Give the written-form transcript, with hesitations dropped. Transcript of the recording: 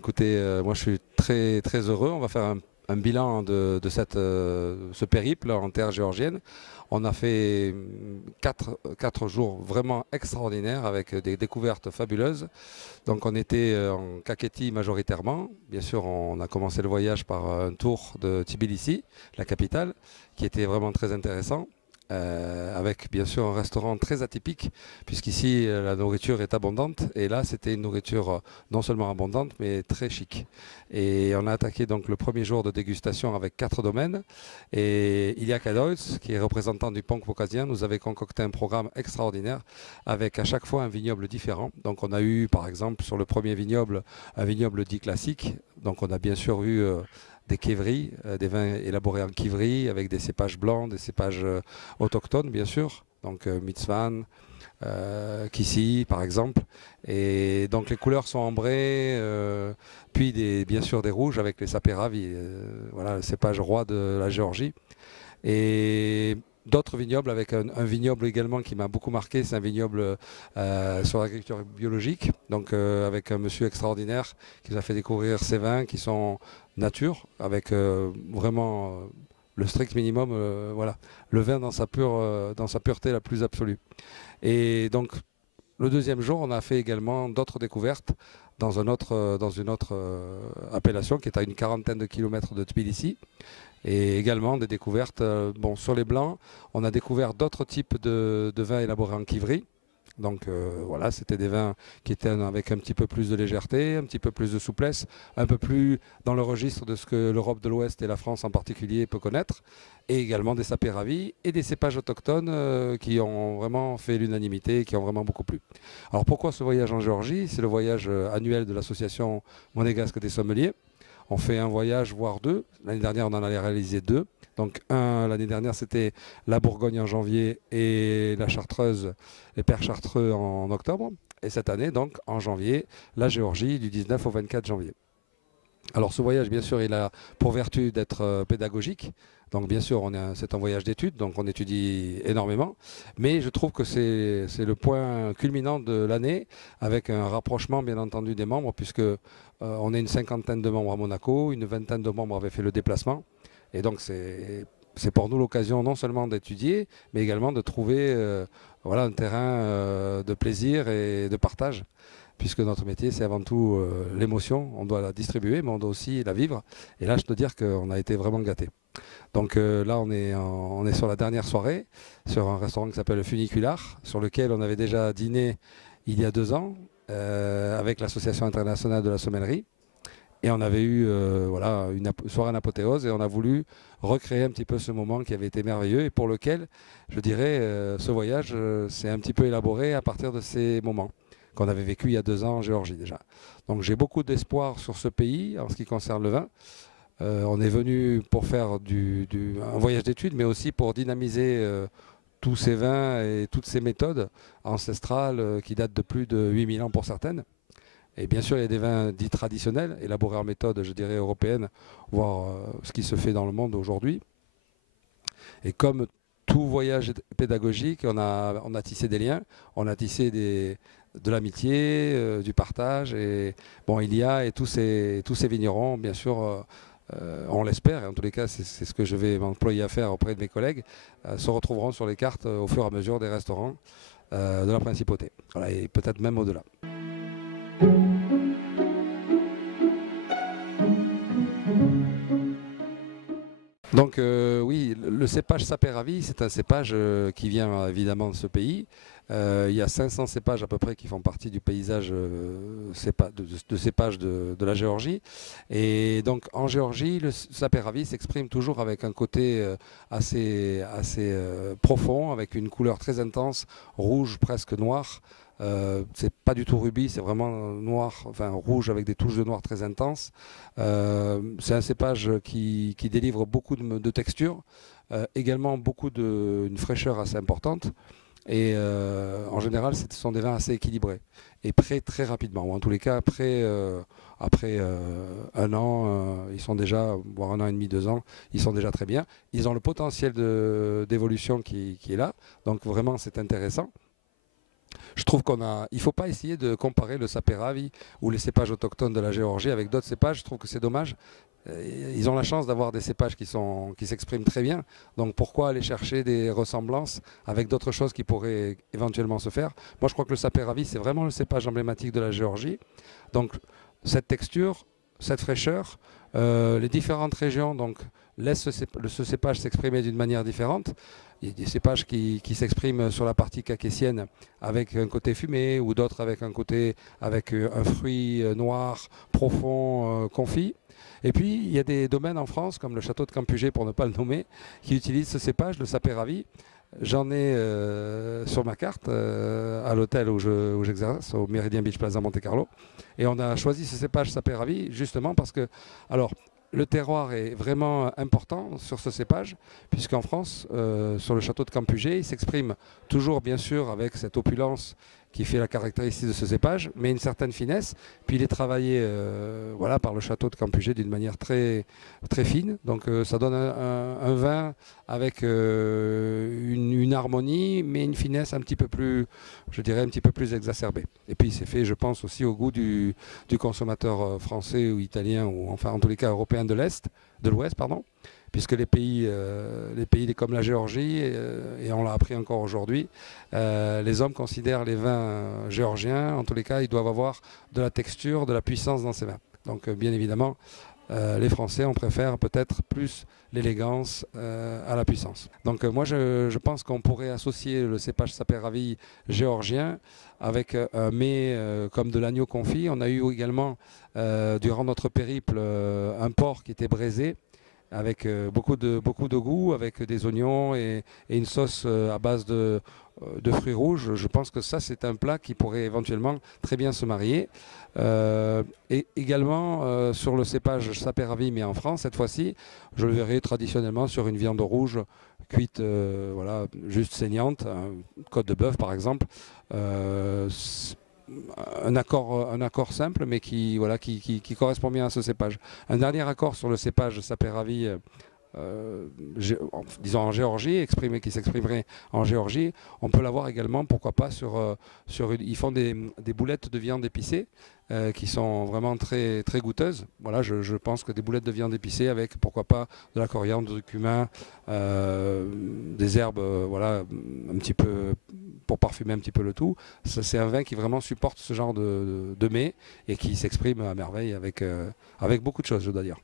écoutez, moi je suis très, très heureux. On va faire un bilan de ce périple en terre géorgienne. On a fait 4 jours vraiment extraordinaires avec des découvertes fabuleuses. Donc on était en Kakhétie majoritairement. Bien sûr, on a commencé le voyage par un tour de Tbilissi, la capitale, qui était vraiment très intéressant. Avec bien sûr un restaurant très atypique, puisqu'ici la nourriture est abondante, et là c'était une nourriture non seulement abondante, mais très chic. Et on a attaqué donc le premier jour de dégustation avec 4 domaines, et Ilya Kadoitz, qui est représentant du Pont caucasien, nous avait concocté un programme extraordinaire, avec à chaque fois un vignoble différent. Donc on a eu par exemple sur le premier vignoble, un vignoble dit classique, donc on a bien sûr eu des kévris, des vins élaborés en kivri avec des cépages blancs, des cépages autochtones bien sûr, donc Mitzvan, Kissi par exemple. Et donc les couleurs sont ambrées, puis bien sûr des rouges avec les saperavi, voilà le cépage roi de la Géorgie. Et d'autres vignobles, avec un vignoble également qui m'a beaucoup marqué, c'est un vignoble sur l'agriculture biologique, donc avec un monsieur extraordinaire qui nous a fait découvrir ces vins qui sont nature, avec vraiment le strict minimum, voilà, le vin dans sa pureté la plus absolue. Et donc le deuxième jour, on a fait également d'autres découvertes dans une autre appellation qui est à une quarantaine de kilomètres de Tbilissi. Et également des découvertes, bon, sur les blancs, on a découvert d'autres types de vins élaborés en kivri. Donc voilà, c'était des vins qui étaient avec un petit peu plus de légèreté, un petit peu plus de souplesse, un peu plus dans le registre de ce que l'Europe de l'Ouest et la France en particulier peut connaître, et également des saperavis et des cépages autochtones qui ont vraiment fait l'unanimité et qui ont vraiment beaucoup plu. Alors pourquoi ce voyage en Géorgie? C'est le voyage annuel de l'association monégasque des sommeliers. On fait un voyage, voire deux. L'année dernière, on en allait réaliser deux. Donc l'année dernière, c'était la Bourgogne en janvier et la Chartreuse, les Pères Chartreux en octobre. Et cette année, donc, en janvier, la Géorgie du 19 au 24 janvier. Alors ce voyage, bien sûr, il a pour vertu d'être pédagogique. Donc bien sûr, c'est un voyage d'études, donc on étudie énormément. Mais je trouve que c'est le point culminant de l'année, avec un rapprochement, bien entendu, des membres, puisque on est une cinquantaine de membres à Monaco, une vingtaine de membres avaient fait le déplacement. Et donc c'est pour nous l'occasion non seulement d'étudier, mais également de trouver voilà, un terrain de plaisir et de partage, puisque notre métier, c'est avant tout l'émotion. On doit la distribuer, mais on doit aussi la vivre. Et là, je peux dire qu'on a été vraiment gâtés. Donc là, on est sur la dernière soirée, sur un restaurant qui s'appelle le Funicular, sur lequel on avait déjà dîné il y a 2 ans, avec l'Association internationale de la sommellerie. Et on avait eu voilà, une soirée en apothéose, et on a voulu recréer un petit peu ce moment qui avait été merveilleux, et pour lequel, je dirais, ce voyage s'est un petit peu élaboré à partir de ces moments qu'on avait vécu il y a 2 ans en Géorgie déjà. Donc j'ai beaucoup d'espoir sur ce pays en ce qui concerne le vin. On est venu pour faire un voyage d'études, mais aussi pour dynamiser tous ces vins et toutes ces méthodes ancestrales qui datent de plus de 8000 ans pour certaines. Et bien sûr, il y a des vins dits traditionnels, élaborés en méthode, je dirais, européenne, voire ce qui se fait dans le monde aujourd'hui. Et comme tout voyage pédagogique, on a tissé des liens, on a tissé de l'amitié, du partage. Et bon, il y a, et tous ces vignerons, bien sûr, on l'espère, et en tous les cas, c'est ce que je vais m'employer à faire auprès de mes collègues, se retrouveront sur les cartes au fur et à mesure des restaurants de la principauté. Voilà, et peut-être même au-delà. Donc oui, le cépage Saperavi, c'est un cépage qui vient évidemment de ce pays. Il y a 500 cépages à peu près qui font partie du paysage de cépages de la Géorgie. Et donc en Géorgie, le Saperavi s'exprime toujours avec un côté assez profond, avec une couleur très intense, rouge presque noir. C'est pas du tout rubis, c'est vraiment noir, enfin rouge avec des touches de noir très intenses. C'est un cépage qui délivre beaucoup de texture, également une fraîcheur assez importante. Et en général, ce sont des vins assez équilibrés et prêts très rapidement, ou en tous les cas après 1 an, ils sont déjà, voire 1 an et demi, 2 ans, ils sont déjà très bien. Ils ont le potentiel d'évolution qui est là, donc vraiment c'est intéressant. Je trouve il ne faut pas essayer de comparer le Saperavi ou les cépages autochtones de la Géorgie avec d'autres cépages. Je trouve que c'est dommage. Ils ont la chance d'avoir des cépages qui s'expriment très bien. Donc pourquoi aller chercher des ressemblances avec d'autres choses qui pourraient éventuellement se faire? Moi, je crois que le Saperavi, c'est vraiment le cépage emblématique de la Géorgie. Donc cette texture, cette fraîcheur, les différentes régions donc, laissent ce cépage s'exprimer d'une manière différente. Il y a des cépages qui s'expriment sur la partie cacétienne avec un côté fumé ou d'autres avec un fruit noir, profond, confit. Et puis il y a des domaines en France, comme le château de Campugé pour ne pas le nommer, qui utilisent ce cépage, le Saperavi. J'en ai sur ma carte à l'hôtel où j'exerce, au Méridien Beach Plaza Monte-Carlo. Et on a choisi ce cépage Saperavi justement parce que, alors, le terroir est vraiment important sur ce cépage, puisqu'en France, sur le château de Campugé, il s'exprime toujours bien sûr avec cette opulence qui fait la caractéristique de ce cépage, mais une certaine finesse. Puis il est travaillé voilà, par le château de Campugé d'une manière très, très fine. Donc ça donne un vin avec une harmonie, mais une finesse un petit peu plus, je dirais, un petit peu plus exacerbée. Et puis c'est fait, je pense, aussi au goût du consommateur français ou italien, ou enfin en tous les cas européen de l'Ouest, pardon. Puisque les pays comme la Géorgie, et on l'a appris encore aujourd'hui, les hommes considèrent les vins géorgiens, en tous les cas, ils doivent avoir de la texture, de la puissance dans ces vins. Donc bien évidemment, les Français, on préfère peut-être plus l'élégance à la puissance. Donc moi, je pense qu'on pourrait associer le cépage Saperavi géorgien avec un mets comme de l'agneau confit. On a eu également, durant notre périple, un porc qui était braisé, avec beaucoup de goût, avec des oignons et une sauce à base de fruits rouges. Je pense que ça, c'est un plat qui pourrait éventuellement très bien se marier. Et également sur le cépage Saperavi, mais en France, cette fois-ci, je le verrai traditionnellement sur une viande rouge cuite, voilà, juste saignante, côte de bœuf par exemple. Un accord simple, mais voilà, qui correspond bien à ce cépage. Un dernier accord sur le cépage Saperavi, disons en Géorgie, qui s'exprimerait en Géorgie, on peut l'avoir également, pourquoi pas, ils font des boulettes de viande épicée qui sont vraiment très, très goûteuses. Voilà, je pense que des boulettes de viande épicée avec, pourquoi pas, de la coriandre, du cumin, des herbes, voilà, un petit peu pour parfumer un petit peu le tout. C'est un vin qui vraiment supporte ce genre de mets et qui s'exprime à merveille avec beaucoup de choses, je dois dire.